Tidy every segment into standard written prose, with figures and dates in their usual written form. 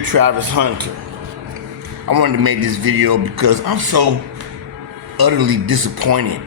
Travis Hunter. I wanted to make this video because I'm so utterly disappointed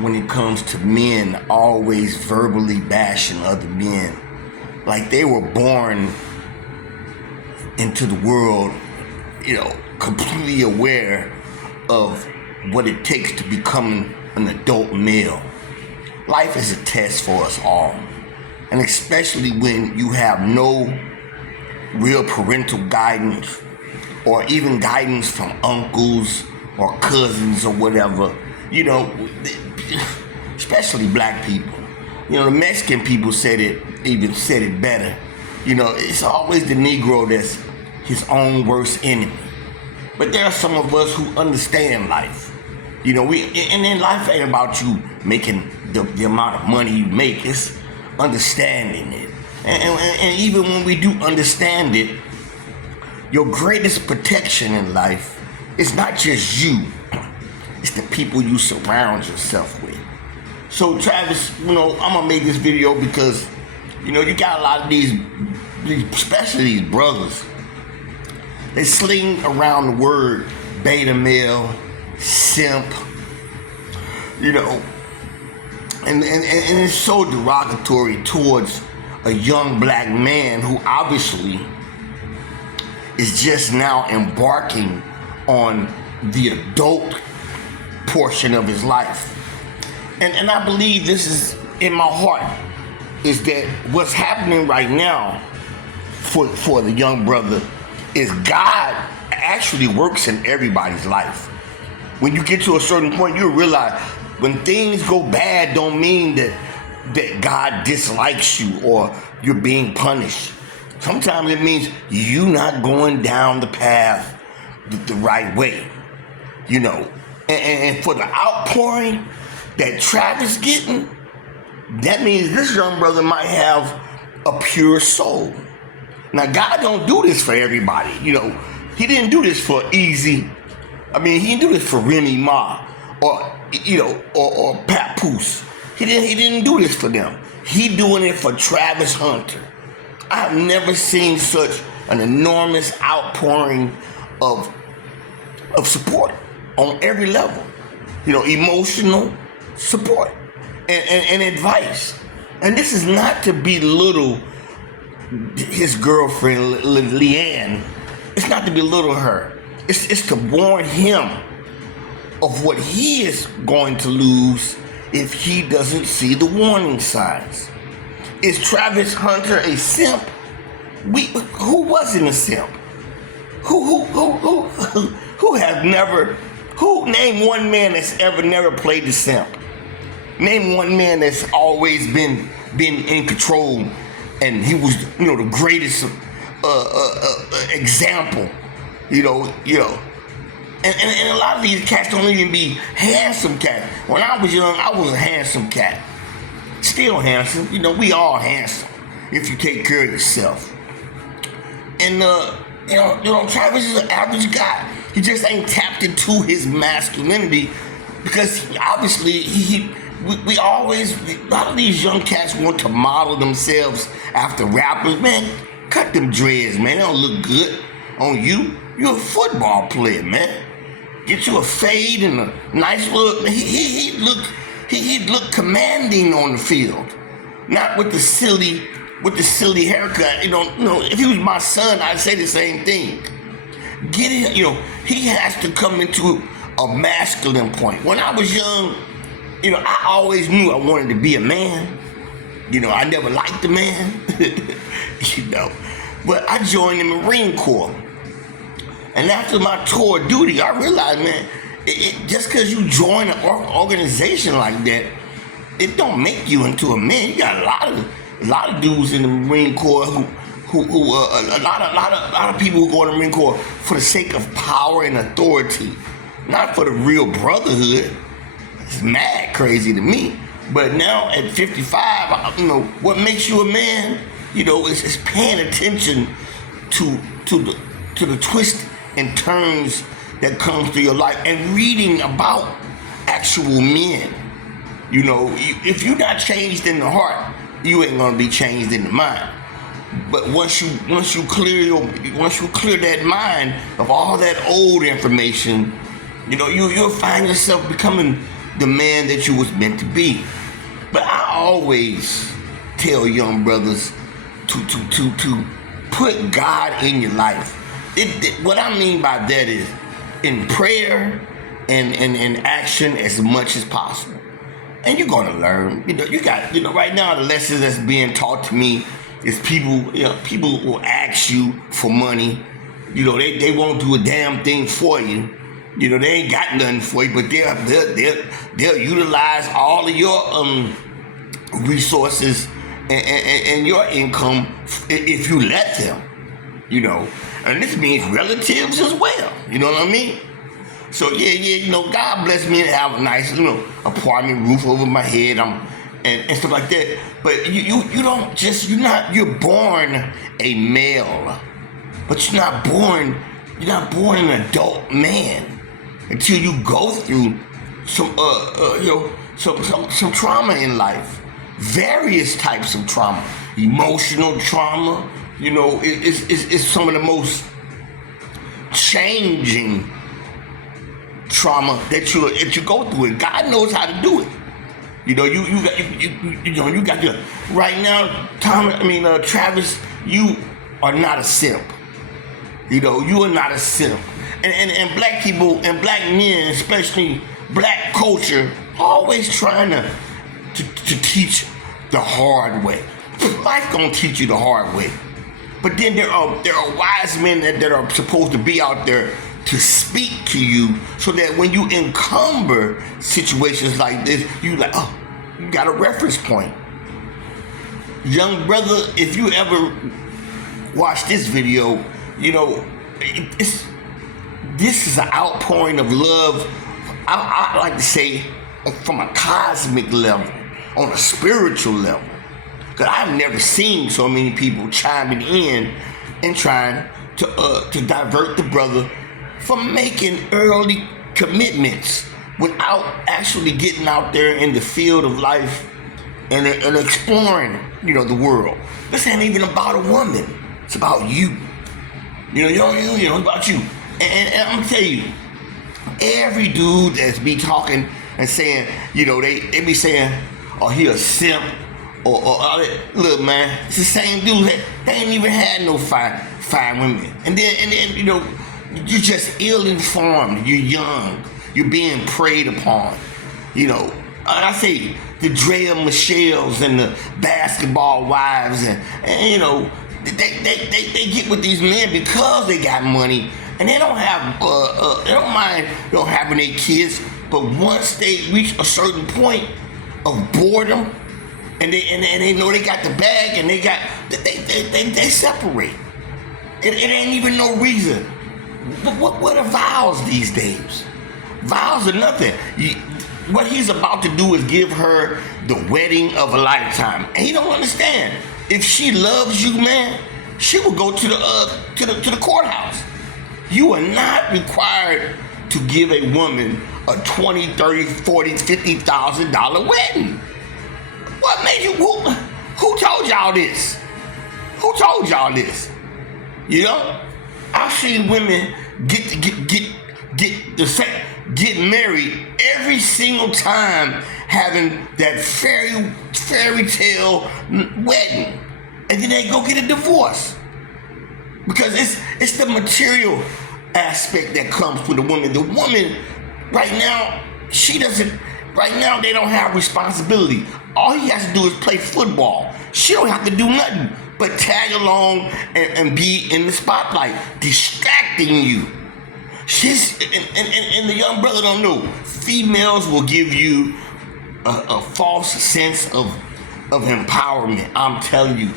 when it comes to men always verbally bashing other men. Like they were born into the world, completely aware of what it takes to become an adult male. Life is a test for us all. And especially when you have no real parental guidance or even guidance from uncles or cousins or whatever, especially black people. The Mexican people said it better. It's always the Negro that's his own worst enemy. But there are some of us who understand life. And then life ain't about you making the amount of money you make. It's understanding it. And even when we do understand it, your greatest protection in life is not just you, it's the people you surround yourself with. So Travis, I'm gonna make this video because, you got a lot of these, especially these brothers, they sling around the word beta male, simp, and it's so derogatory towards a young black man who obviously is just now embarking on the adult portion of his life. And I believe this is in my heart, is that what's happening right now for the young brother is God actually works in everybody's life. When you get to a certain point, you'll realize when things go bad don't mean that God dislikes you or you're being punished. Sometimes it means you not going down the path the right way, And for the outpouring that Travis getting, that means this young brother might have a pure soul. Now, God don't do this for everybody, He didn't do this for Easy. He didn't do this for Remy Ma or Papoose. He didn't do this for them. He doing it for Travis Hunter. I've never seen such an enormous outpouring of support on every level. Emotional support and advice. And this is not to belittle his girlfriend, Leanne. It's not to belittle her. It's to warn him of what he is going to lose if he doesn't see the warning signs. Is Travis Hunter a simp? Who wasn't a simp? Who name one man that's never played the simp? Name one man that's always been in control and he was, the greatest example, And a lot of these cats don't even be handsome cats. When I was young, I was a handsome cat. Still handsome. We all handsome if you take care of yourself. And, Travis is an average guy. He just ain't tapped into his masculinity because obviously a lot of these young cats want to model themselves after rappers. Man, cut them dreads, man. They don't look good on you. You're a football player, man. Get you a fade and a nice look. He'd look commanding on the field, not with the silly haircut. If he was my son, I'd say the same thing. Get it, he has to come into a masculine point. When I was young, I always knew I wanted to be a man. I never liked the man, But I joined the Marine Corps. And after my tour of duty, I realized, man, just because you join an organization like that, it don't make you into a man. You got a lot of dudes in the Marine Corps a lot of people who go to the Marine Corps for the sake of power and authority, not for the real brotherhood. It's mad crazy to me. But now at 55, what makes you a man, is paying attention to the twists and turns that comes through your life and reading about actual men. If you're not changed in the heart, you ain't gonna be changed in the mind. But once you clear that mind of all that old information, you'll find yourself becoming the man that you was meant to be. But I always tell young brothers to put God in your life. What I mean by that is in prayer and action as much as possible. And you're gonna learn. Right now the lessons that's being taught to me is people will ask you for money. They won't do a damn thing for you. They ain't got nothing for you, but they'll utilize all of your resources and your income if you let them. And this means relatives as well. You know what I mean? So God bless me to have a nice, apartment, roof over my head, and stuff like that. But you're born a male, but you're not born an adult man until you go through some trauma in life, various types of trauma, emotional trauma. It's some of the most changing trauma that you go through, and God knows how to do it. You got to right now, Travis, you are not a simp. You are not a simp. And black people and black men, especially black culture, always trying to teach the hard way. Life gonna teach you the hard way. But then there are wise men that are supposed to be out there to speak to you, so that when you encumber situations like this, you got a reference point. Young brother, if you ever watch this video, this is an outpouring of love. I like to say from a cosmic level, on a spiritual level. Because I've never seen so many people chiming in and trying to divert the brother from making early commitments without actually getting out there in the field of life and exploring, the world. This ain't even about a woman. It's about you. It's about you. And I'm gonna tell you, every dude that's be talking and saying, they be saying, oh, he a simp, or look, man, it's the same dude that they ain't even had no fine women. And then you're just ill-informed. You're young. You're being preyed upon. I say the Drea Michelles and the basketball wives, and they get with these men because they got money, and they don't have they don't mind having their kids. But once they reach a certain point of boredom, and they know they got the bag, and they separate. It ain't even no reason. What are vows these days? Vows are nothing. What he's about to do is give her the wedding of a lifetime, and he don't understand. If she loves you, man, she will go to the courthouse. You are not required to give a woman a $20,000, $30,000, $40,000, $50,000 wedding. What made you? Who told y'all this? Who told y'all this? I've seen women get married every single time, having that fairy tale wedding, and then they go get a divorce because it's the material aspect that comes with the woman. The woman right now, right now they don't have responsibility. All he has to do is play football. She don't have to do nothing but tag along and be in the spotlight, distracting you. And the young brother don't know. Females will give you a false sense of empowerment. I'm telling you,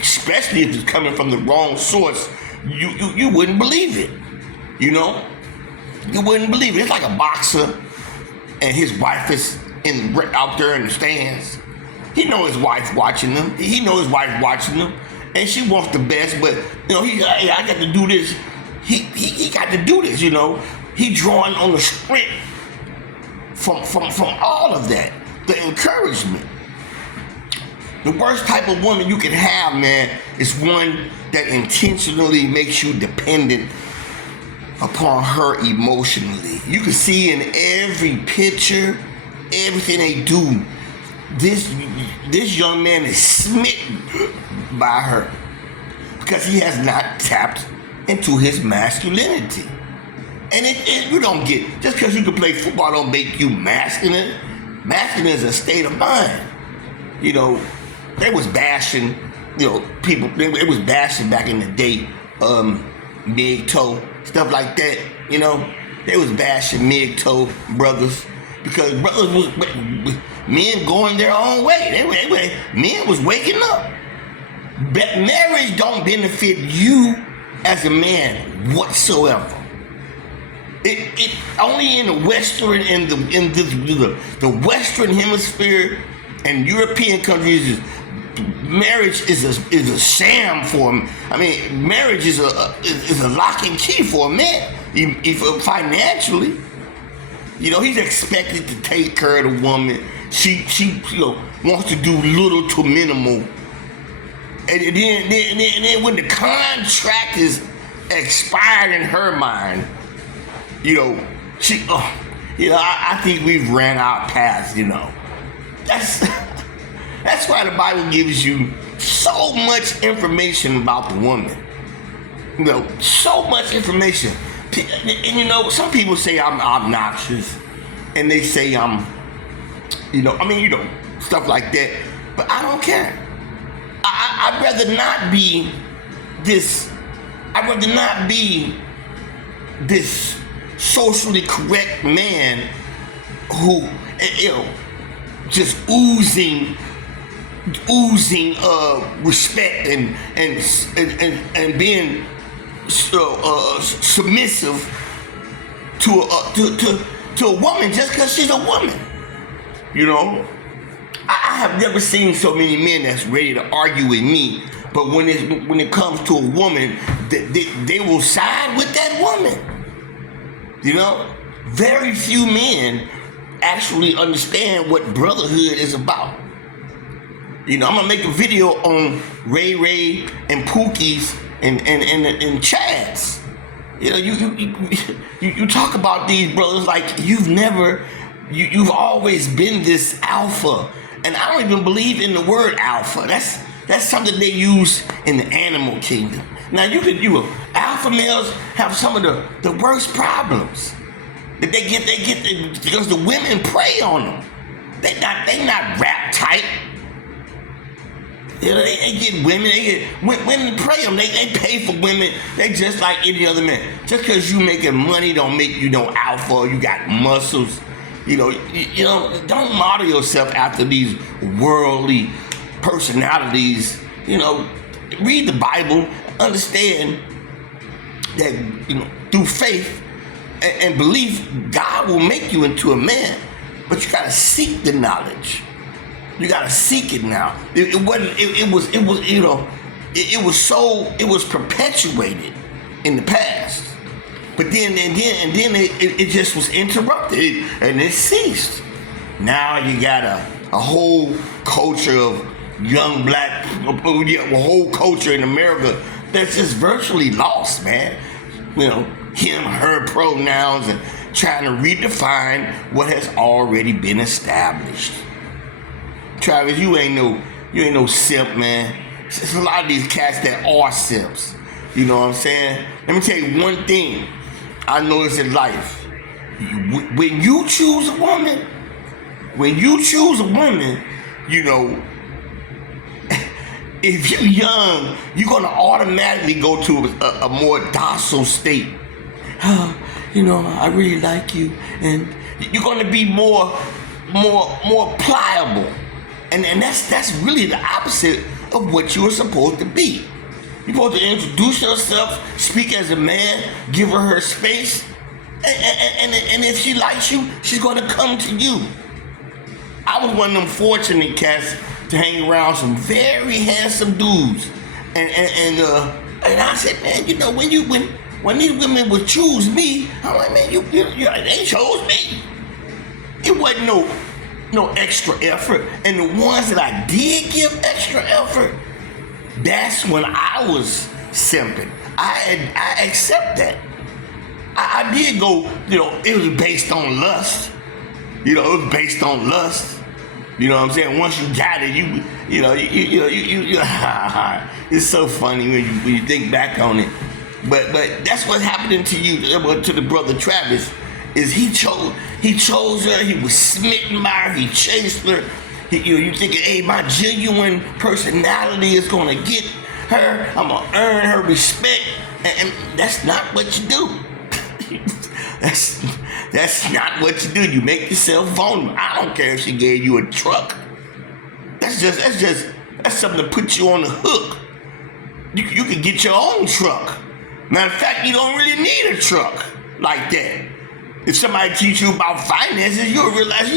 especially if it's coming from the wrong source, you wouldn't believe it. You wouldn't believe it. It's like a boxer and his wife is out there in the stands. He know his wife watching them. And she wants the best, but I got to do this. He got to do this. He drawing on the script from all of that, the encouragement. The worst type of woman you can have, man, is one that intentionally makes you dependent upon her emotionally. You can see in every picture, everything they do, this young man is smitten by her because he has not tapped into his masculinity. And you don't get, just because you can play football don't make you masculine. Masculine is a state of mind. You know, they was bashing, people, it was bashing back in the day, mid-toe, stuff like that, They was bashing mid-toe brothers because brothers was, men going their own way. Men was waking up. But marriage don't benefit you as a man whatsoever. It only in the Western, the Western hemisphere and European countries, marriage is a sham for them. I mean, marriage is a lock and key for a man. If financially, he's expected to take care of the woman. She wants to do little to minimal. And then when the contract is expired in her mind, I think we've ran our path. That's why the Bible gives you so much information about the woman. So much information. And some people say I'm obnoxious, and they say I'm, stuff like that. But I don't care. I'd rather not be this. I'd rather not be this socially correct man who, just oozing respect and being submissive to a woman just because she's a woman. I have never seen so many men that's ready to argue with me, but when it comes to a woman, they will side with that woman. Very few men actually understand what brotherhood is about. I'm gonna make a video on Ray and Pookie's and Chad's. You talk about these brothers like you've always been this alpha, and I don't even believe in the word alpha. That's something they use in the animal kingdom. Now alpha males have some of the worst problems that they get because the women prey on them. They not wrapped tight. They get women. Women prey them. They pay for women. They just like any other man. Just because you making money don't make you no alpha. Or you got muscles. Don't model yourself after these worldly personalities. Read the Bible. Understand that through faith and belief, God will make you into a man. But you gotta seek the knowledge. You gotta seek it now. It was perpetuated in the past. But then it just was interrupted and it ceased. Now you got a whole culture of young black, a whole culture in America that's just virtually lost, man. Him, her pronouns and trying to redefine what has already been established. Travis, you ain't no simp, man. There's a lot of these cats that are simps. You know what I'm saying? Let me tell you one thing I noticed in life. When you choose a woman, if you're young, you're gonna automatically go to a more docile state. I really like you, and you're gonna be more pliable. And that's really the opposite of what you are supposed to be. You're supposed to introduce yourself, speak as a man, give her space, and if she likes you, she's gonna come to you. I was one of them fortunate cats to hang around some very handsome dudes, and I said, man, when these women would choose me, I'm like, man, they chose me. It wasn't no extra effort. And the ones that I did give extra effort, that's when I was simping. I accept that. I did go, it was based on lust. It was based on lust. You know what I'm saying? Once you got it, you it's so funny when you think back on it. But that's what's happening to you, to the brother Travis, is he chose her, he was smitten by her, he chased her. You thinking, hey, my genuine personality is gonna get her, I'm gonna earn her respect, and that's not what you do. That's not what you do. You make yourself vulnerable. I don't care if she gave you a truck. That's something to put you on the hook. You can get your own truck. Matter of fact, you don't really need a truck like that. If somebody teach you about finances, you'll realize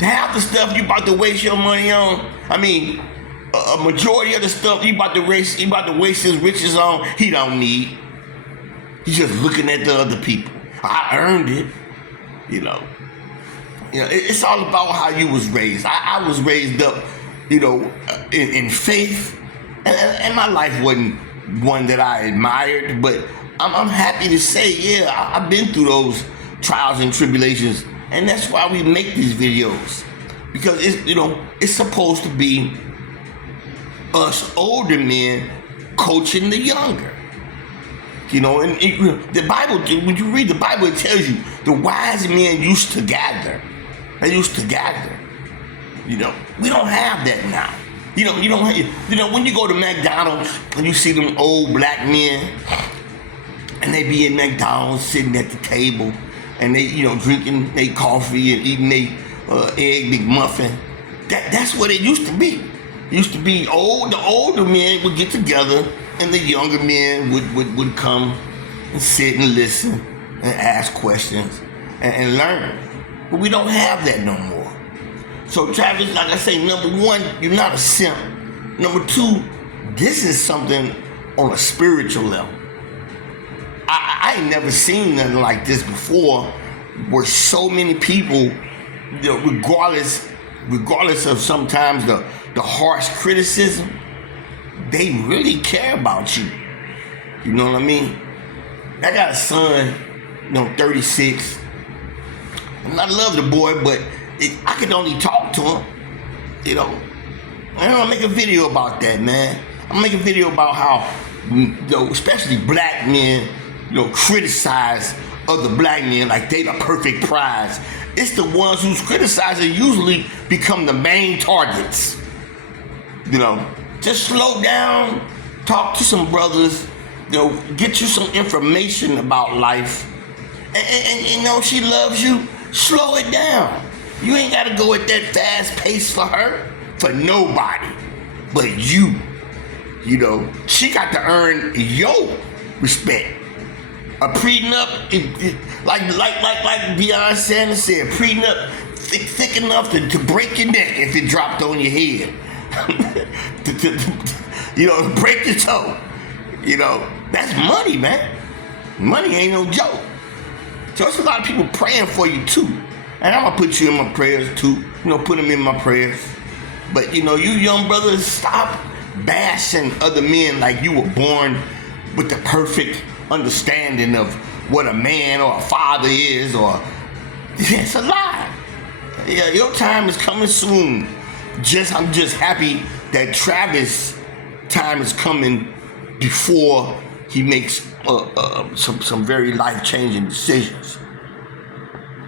half the stuff you about to waste your money on. I mean, a majority of the stuff you about to waste his riches on, he don't need. He's just looking at the other people. I earned it. It's all about how you was raised. I was raised up, in faith, and my life wasn't one that I admired, but I'm happy to say, yeah, I've been through those trials and tribulations, and that's why we make these videos, because it's supposed to be us older men coaching the younger. And the Bible, when you read the Bible, it tells you the wise men used to gather. They used to gather. We don't have that now. When you go to McDonald's and you see them old black men, and they be in McDonald's sitting at the table, and they, drinking their coffee and eating their egg McMuffin. That's what it used to be. It used to be the older men would get together, and the younger men would come and sit and listen and ask questions and learn. But we don't have that no more. So Travis, like I say, number one, you're not a simp. Number two, this is something on a spiritual level. I ain't never seen nothing like this before, where so many people, regardless of sometimes the harsh criticism, they really care about you. You know what I mean? I got a son, 36. And I love the boy, but I can only talk to him. I'm gonna make a video about that, man. I'm gonna make a video about how, especially black men, criticize other black men like they the perfect prize. It's the ones who's criticizing usually become the main targets. Just slow down, talk to some brothers, get you some information about life. And she loves you, slow it down. You ain't gotta go at that fast pace for her, for nobody but you. She got to earn your respect. A prenup, like Deion Sanders said, prenup thick enough to break your neck if it dropped on your head. to break your toe. That's money, man. Money ain't no joke. So it's a lot of people praying for you too. And I'm gonna put you in my prayers too. Put them in my prayers. But you young brothers, stop bashing other men like you were born with the perfect understanding of what a man or a father is, or it's a lie. Yeah, your time is coming soon. I'm just happy that Travis' time is coming before he makes some very life-changing decisions.